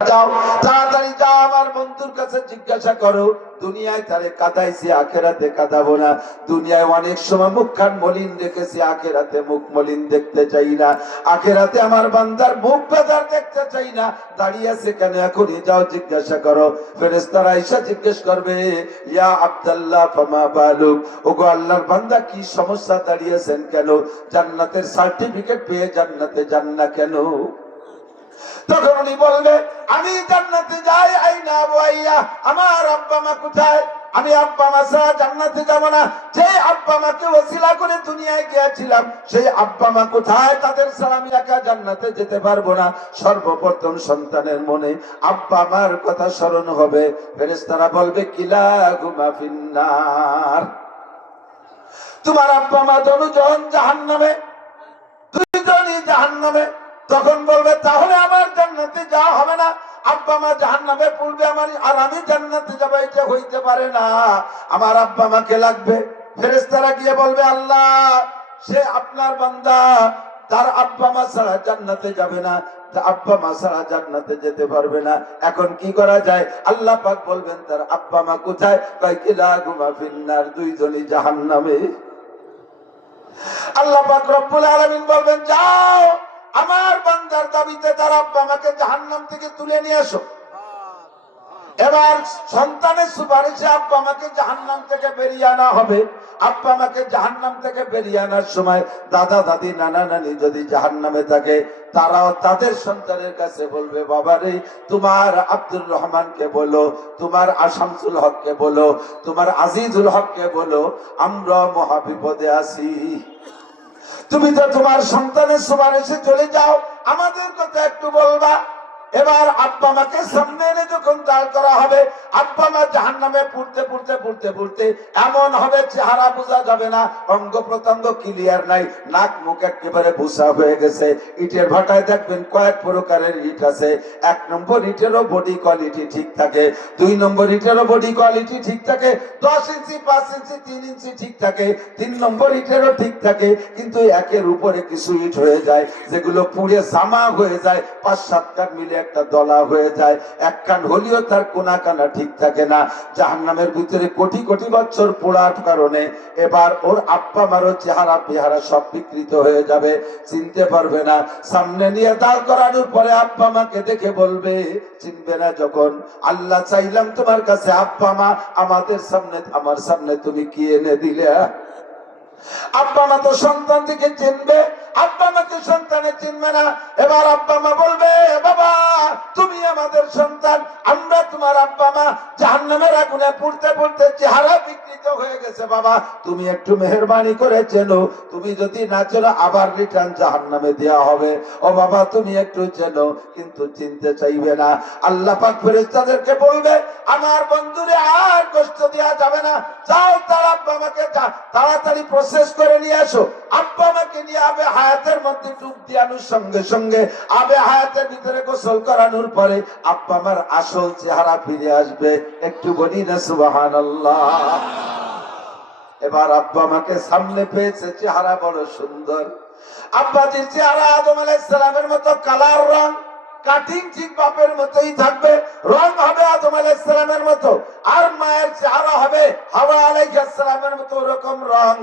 যাও, তাড়াতাড়ি যাও, আমার বন্ধুর কাছে জিজ্ঞাসা করো, দুনিয়ায় তারে কাঁদাইছি, আখেরাতে কাঁদাবো না। দুনিয়ায় অনেক সময় মুখখান মলিন রেখেছি, আখেরাতে মুখ মলিন দেখতে চাই না। আখেরাতে আমার বান্দার মুখ বেজার দেখতে চাই না। দাঁড়িয়ে আছে কেন? এখনই যাও, জিজ্ঞাসা করো। ফেরেশতারা এসে জিজ্ঞেস করবে, ইয়া আব্দুল্লাহ ফামা বালুক, ওগো আল্লাহর বান্দা, কি সমস্যা, দাঁড়িয়েছেন কেন? জান্নাতের সার্টিফিকেট পেয়ে জান্নাতে যান না কেন? তখন উনি বলবে, আমি জান্নাতে যাই, আইনা আবুয়াইয়া, আমার আব্বা মা কোথায়? আমি আব্বা মা ছাড়া জান্নাতে যাব না। যে আব্বা মাকে ওসিলা করে দুনিয়ায় গিয়েছিলাম, সেই আব্বা মা কোথায়? তাদের ছাড়া আমি একা জান্নাতে যেতে পারবো না। সর্বপ্রথম সন্তানের মনে আব্বা মার কথা স্মরণ হবে। ফেরেশতারা বলবে, কিলাহুমা ফিন্নার, তোমার আব্বা মা দুজন জাহান্নামে, দুইজনই জাহান্নামে। তখন বলবে, তাহলে আমার জান্নাতে যাওয়া হবে না। আব্বা মা জাহান্নামে পড়বে, আমার আর আমি জান্নাতে যাবো, এটা হইতে পারে না। আমার আব্বা মাকে লাগবে। ফেরেশতারা গিয়ে বলবে, আল্লাহ, সে আপনার বান্দা, তার আব্বা মা ছাড়া জান্নাতে যাবে না, আব্বা মা ছাড়া জান্নাতে যেতে পারবে না। এখন কি করা যায়? আল্লাহ পাক বলবেন, তার আব্বা মা কোথায়? কিলাহুমা ফিন্নার, দুইজনই জাহান্নামে। আল্লাহ পাক রব্বুল আলামিন বলবেন, যাও, আমার বান্দার দাবিতে তার আব্বা মাকে জাহান্নাম থেকে তুলে নিয়ে আসো। এবার সন্তানের সুপারিশে আব্বা মাকে জাহান্নাম থেকে বেরিয়ে আনা হবে। আব্বা মাকে জাহান্নাম থেকে বেরিয়ে আনার সময় দাদা দাদি নানা নানি যদি জাহান্নামে থাকে, তারাও তাদের সন্তানের কাছে বলবে, বাবারে, তোমার আব্দুর রহমানকে বলো, তোমার আশামসুল হককে বলো, তোমার আজিজুল হককে বলো, আমরা মহা বিপদে আছি। তুমি তো তোমার সন্তানের সুপারিশে চলে যাও, আমাদের কথা একটু বলবা। এবার আব্বা মাকে সামনে এনে যখন দাঁড় করা হবে, আব্বা মা জাহান্নামে পুড়তে পুড়তে পুড়তে পুড়তে এমন হবে চেহারা বোঝা যাবে না, অঙ্গ প্রত্যঙ্গ ক্লিয়ার নাই, নাক মুখ একেবারে ভুসা হয়ে গেছে। ইটের ভাটায় দেখবেন কয়েক প্রকারের ইট আছে। 1 নম্বর ইটেরও বডি কোয়ালিটি ঠিক থাকে, 2 নম্বর ইটেরও বডি কোয়ালিটি ঠিক থাকে, 10 ইঞ্চি 5 ইঞ্চি 3 ইঞ্চি ঠিক থাকে, 3 নম্বর ইটেরও ঠিক থাকে। কিন্তু একের উপরে কিছু ইট হয়ে যায়, যেগুলো পুড়ে জামা হয়ে যায়, 5-7 কান মিলে একটা দলা হয়ে যায়। এক কান হলেও তার কোনা কানা ঠিক থাকে না। জাহান্নামের ভিতরে কোটি কোটি বছর পোড়ার কারণে এবার ওর আব্বা মারও চেহারা পেহারা সব বিকৃত হয়ে যাবে, চিনতে পারবে না। সামনে নিয়ে দাঁড় করানোর পরে আব্বা মাকে দেখে বলবে, চিনবে না যখন, আল্লাহ চাইলাম তোমার কাছে, আব্বা মা আমাদের সামনে, আমার সামনে তুমি কি এনে দিলে? আব্বা মা তো সন্তান থেকে চিনবে, আব্বা মাকে সন্তানে চিনবে না। এবার আব্বা মা বলবে, বাবা, তুমি আমাদের সন্তান, আমরা তোমার আব্বা মা। জাহান্নামের আগুনে পুড়তে পুড়তে চেহারা বিকৃত হয়ে গেছে, বাবা তুমি একটু মেহেরবানি করে চেনো, তুমি যদি না চেনো আবার রিটার্ন জাহান্নামে দেওয়া হবে। ও বাবা, তুমি একটু চেনো, কিন্তু চিনতে চাইবে না। আল্লাহ পাক ফেরেশতাদেরকে বলবে, আমার বন্ধুরে আর কষ্ট দেওয়া যাবে না, যাও, তার আব্বা মাকে তাড়াতাড়ি প্রসেস করে নিয়ে আসো। আব্বা মাকে নিয়ে আবে হায়াতের মধ্যে ডুব দিয়ানোর সঙ্গে সঙ্গে আবে হায়াতের ভিতরে গোসল করানোর পরে আব্বা মার আসল চেহারা ফিরে আসবে। একটু বলি না সুবহানাল্লাহ। এবার আব্বা মাকে সামনে পেয়েছে, চেহারা বড় সুন্দর। আব্বাজির চেহারা আদম আলাইহিস সালামের মতো কালার রং, কাটিং ঠিক বাপের মতোই থাকবে, রং হবে আদম আলাইহিস সালামের মতো। আর মায়ের চেহারা হবে হাওয়া আলাইহিস সালামের মতো, ওরকম রং।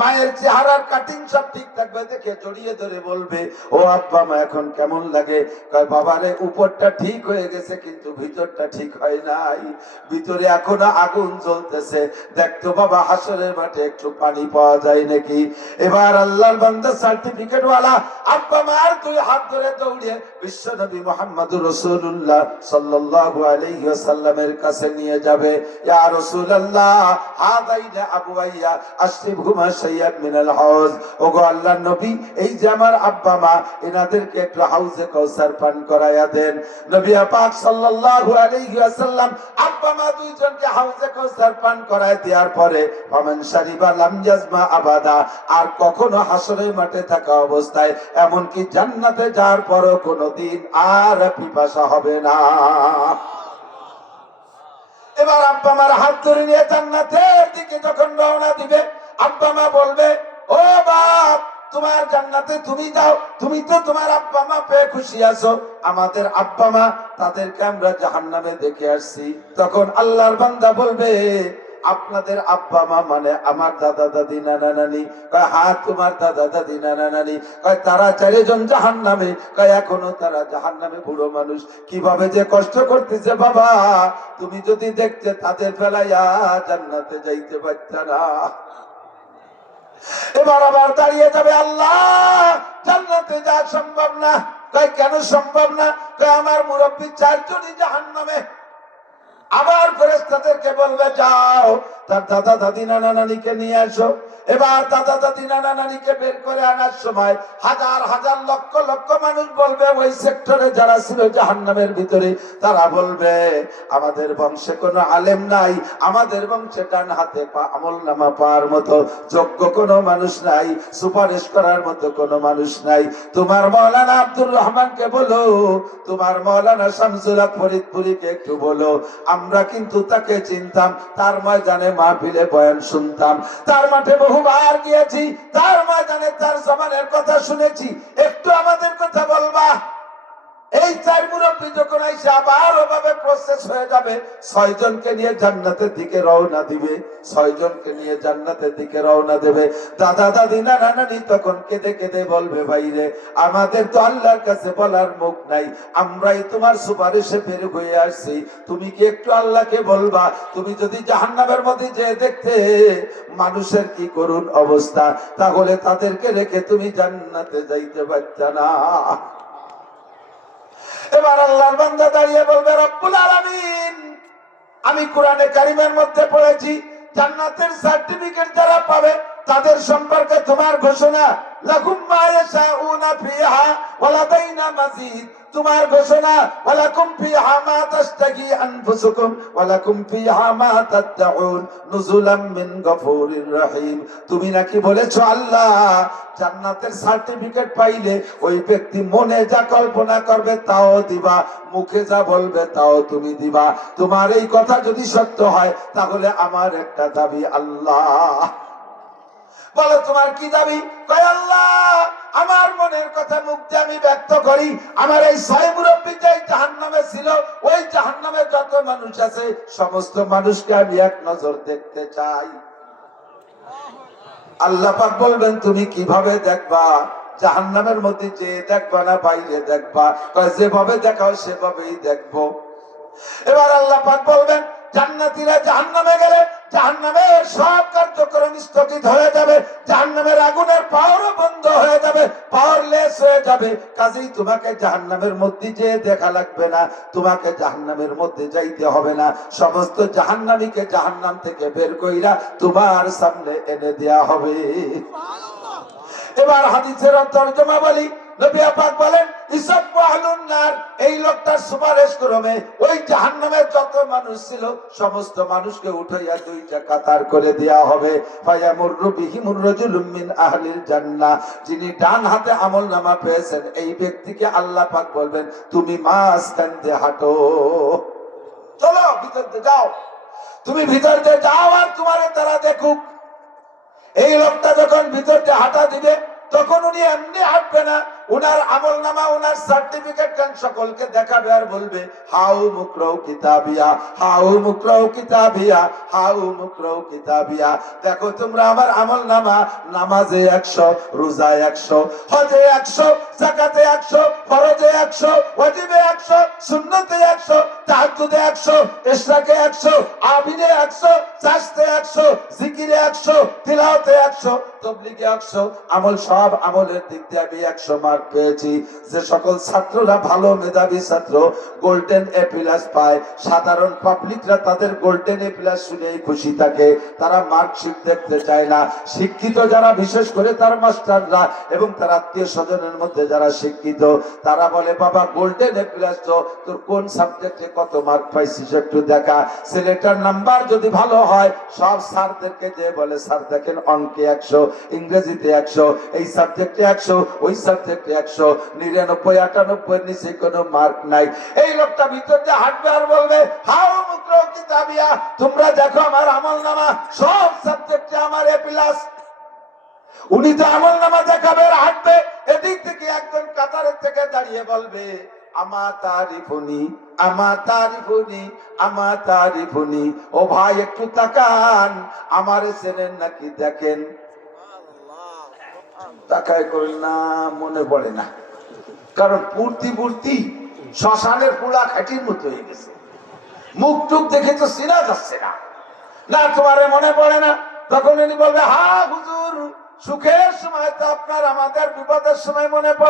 মায়ের চেহারার কাটিং সব ঠিক থাকবে। দেখে জড়িয়ে ধরে বলবে, ও আব্বা মা, এখন কেমন লাগে? কয়, বাবারে, উপরটা ঠিক হয়ে গেছে কিন্তু ভিতরটা ঠিক হয় নাই, ভিতরে এখনো আগুন জ্বলতেছে। দেখতো বাবা, হাসরের মাঠে একটু পানি পাওয়া যায় নাকি? এবার আল্লাহর বান্দা সার্টিফিকেট ওয়ালা আব্বা মার 2 হাত ধরে দৌড়িয়ে বিশ্বনবী মুহাম্মদুর রাসূলুল্লাহ সাল্লাল্লাহু আলাইহি ওয়াসাল্লামের কাছে নিয়ে যাবে। ইয়া রাসূলুল্লাহ, হাদাইনা আবুয়াইয়া আশরিবহুমা শাইয়ান মিনাল হাউজ। ওগো আল্লাহর নবী, এই যে আমার আব্বা মা, এনাদেরকে একটু হাউজে কাউসার পান করায়া দেন। নবী পাক সাল্লাল্লাহু আলাইহি ওয়াসাল্লাম আব্বা মা দুইজনকে হাউজে কাউসার পান করায় দেওয়ার পরে ফামান শারিবা লাম ইয়াজমা আবাদা, আর কখনো হাসরের মাঠে থাকা অবস্থায়, এমনকি জান্নাতে যাওয়ার পরও কোনোদিন আর পিপাসা হবে না। এবার আব্বা মার হাত ধরে নিয়ে জান্নাতের দিকে যখন রওনা দিবে, আব্বা মা বলবে, ও বাপ, তোমার জান্নাতে তুমি যাও, তুমি তো তোমার আব্বা মা পেয়ে খুশি আছো, আমাদের আব্বা মা তাদেরকে আমরা জাহান্নামে দেখে আসছি। তখন আল্লাহর বান্দা বলবে, আপনাদের আব্বা মা মানে আমার দাদা দাদি নানা নানি? কয় হ্যাঁ, তোমার দাদা দাদি নানা নানি। কয় তারা 4 জন জাহান্নামে। কয় এখনো তারা জাহান্নামে, বুড়ো মানুষ কিভাবে যে কষ্ট করতেছে বাবা, তুমি যদি দেখতে তাদের বেলায়া জান্নাতে যাইতে পারতা না। এবার আবার দাঁড়িয়ে যাবে, আল্লাহ জান্নাতে যাওয়া সম্ভব না। কয় কেন সম্ভব না? কয় আমার মুরব্বী 4 জনই জাহান্নামে। আবার ফেরেশতাদেরকে বলবে যাও তার দাদা দাদি নানা নানিকে নিয়ে আসো। এবার দাদা দাদি নানা নানিকে বের করে আনার সময় হাজার হাজার লক্ষ লক্ষ মানুষ বলবে, ওই সেক্টরে যারা ছিল জাহান্নামের ভিতরে, তারা বলবে আমাদের বংশে কোনো আলেম নাই, আমাদের বংশে ডান হাতে আমল নামা পাওয়ার মতো যোগ্য কোনো মানুষ নাই, সুপারিশ করার মতো কোনো মানুষ নাই। তোমার মৌলানা আব্দুর রহমানকে বলো, তোমার মৌলানা শামসুল হক ফরিদপুরীকে একটু বলো, আমরা কিন্তু তাকে চিনতাম, তার ময়দানে মাহফিলে বয়ান শুনতাম, তার মাঠে বহুবার গিয়েছি, তার ময়দানে তার জমানের কথা শুনেছি, একটু আমাদের কথা বলবা। এই 4 মুরব্বী যখন আইসা আবার ওভাবে প্রসেস হয়ে যাবে, 6 জনকে নিয়ে জান্নাতের দিকে রওনা দিবে, 6 জনকে নিয়ে জান্নাতের দিকে রওনা দেবে। দাদা দাদি নানা নানি তখন কেঁদে কেঁদে বলবে, ভাইরে আমাদের তো আল্লাহর কাছে বলার মুখ নাই, আমরাই তোমার সুপারিশে বের হয়ে আসছি, তুমি কি একটু আল্লাহকে বলবা? তুমি যদি জাহান্নামের মধ্যে যেয়ে দেখতে মানুষের কি করুণ অবস্থা, তাহলে তাদেরকে রেখে তুমি জান্নাতে যাইতে পারতা না। এবার আল্লাহর বান্দা দাঁড়িয়ে বলবে, রব্বুল আলামিন, আমি কোরআনে কারিমের মধ্যে পড়েছি জান্নাতের সার্টিফিকেট যারা পাবে তাদের সম্পর্কে তোমার ঘোষণা, লাকুম মা ইয়াশাউনা ফিহা ওয়া লাদাইনা মাজিদ। তোমার ঘোষণা, ওয়ালাকুম ফিহা মা তাশতাহি আনফুসুকুম ওয়ালাকুম ফিহা মা তাদউন নুজুলাম মিন গফুরির রহিম। তুমি নাকি বলেছো আল্লাহ জান্নাতের সার্টিফিকেট পাইলে ওই ব্যক্তি মনে যা কল্পনা করবে তাও দিবা, মুখে যা বলবে তাও তুমি দিবা। তোমার এই কথা যদি সত্য হয় তাহলে আমার একটা দাবি আল্লাহ। বলো তোমার কি দাবি? কয় আল্লাহ আমার মনের কথা মুখ দিয়ে আমি ব্যক্ত করি, আমার এই 6 মুরব্বী যে জাহান্নামে ছিল, ওই জাহান্নামে যত মানুষ আছে সমস্ত মানুষকে আমি এক নজর দেখতে চাই। আল্লাহ পাক বলবেন তুমি কিভাবে দেখবা? জাহান্নামের মধ্যে যে দেখবা না বাইরে দেখবা? কয় যেভাবে দেখাও সেভাবেই দেখবো। এবার আল্লাহ পাক বলবেন জান্নাতীরা জাহান্নামে গেলে জাহান্নামের সব কার্যক্রম স্থগিত হয়ে যাবে, জাহান্নামের আগুনের পাওয়ারও বন্ধ হয়ে যাবে, পাওয়ারলেস হয়ে যাবে। কাজেই তোমাকে জাহান্নামের মধ্যে যে দেখা লাগবে না, তোমাকে জাহান্নামের মধ্যে যাইতে হবে না। সমস্ত জাহান্নামীকে জাহান্নাম থেকে বের কইরা তোমার সামনে এনে দেয়া হবে। এবার হাদিসের তরজমা বলি, নবী পাক বলেন ইসাব্বু আহলুন নার, এই লোকটার সুপারিশ ক্রমে ওই জাহান্নামের যত মানুষ ছিল সমস্ত মানুষকে উঠাইয়া 2টা কাতার করে দেয়া হবে। ফায়ামুরু বিহিমুর রাজুলুম মিন আহলিল জান্নাহ, যিনি ডান হাতে আমলনামা পেয়েছেন এই ব্যক্তিকে আল্লাহ পাক বলবেন তুমি মাঝখান দিয়ে হাঁটো, চলো ভিতর দিয়ে যাও, তুমি ভিতর দিয়ে যাও আর তোমারে তারা দেখুক। এই লোকটা যখন ভিতর দিয়ে হাঁটা দিবে তখন উনি এমনি হাঁটবে না, উনার আমলনামা উনার সার্টিফিকেট সকলকে দেখাবে আর বলবে হাউ মুকরাউ কিতাবিয়া, হাউ মুকরাউ কিতাবিয়া, হাউ মুকরাউ কিতাবিয়া। দেখো তোমরা আমার আমলনামা, নামাজে 100, রোজায় 100, হজে 100, যাকাতে 100, ফরজে 100, ওয়াজিবে 100, সুন্নতে 100, তাহাজ্জুদে 100, ইশরাকে 100, আবিনে 100, চাশতে 100, জিকিরে 100, তিলাওয়াতে 100, তাবলীগে 100, আমল সব আমলের দিক দিয়ে আমি 100 মার্ক পেয়েছি। যে সকল ছাত্ররা ভালো মেধাবী ছাত্র গোল্ডেন এ প্লাস পায়, সাধারণ পাবলিকরা তাদের গোল্ডেন এ প্লাস শুনেই খুশি থাকে, তারা মার্কশিট দেখতে চায় না। শিক্ষিত যারা, বিশেষ করে তার মাস্টাররা এবং তার আত্মীয় স্বজনের মধ্যে যারা শিক্ষিত, তারা বলে বাবা গোল্ডেন এ প্লাস তো তোর কোন সাবজেক্টে কত মার্ক পাইছিস একটু দেখা। ছেলেটার নাম্বার যদি ভালো হয় সব স্যারদেরকে যে বলে স্যার দেখেন অঙ্কে 100, ইংরেজিতে 100, এই সাবজেক্টে 100, ওই সাবজেক্টে 100, 99, 98 নিচে কোনো মার্ক নাই। এই লোকটা ভিতর দিয়ে হাঁটবে আর বলবে হাউ মুকরাউ কিতাবিয়া, তোমরা দেখো আমার আমলনামা, সব সাবজেক্টে আমার এ প্লাস। উনি তো আমল নামা দেখাবে আর হাঁটবে, এদিক থেকে একজন কাতারের থেকে দাঁড়িয়ে বলবে আমা তারিফুনি, আমা তারিফুনি, আমা তারিফুনি। ও ভাই একটু তাকান, আমারে চেনেন নাকি দেখেন। তাকায় করেন না, মনে পড়ে না, কারণ পূর্তি পূর্তি শ্মশানের পোড়া খাটির মতো হয়ে গেছে, মুখ টুক দেখে তো চেনা যাচ্ছে না। না তোমারে মনে পড়ে না? তখন উনি বলবে হা হুজুর, সুখের সময় তো আপনার, আমাদের বিপদের সময় মনে পড়ে।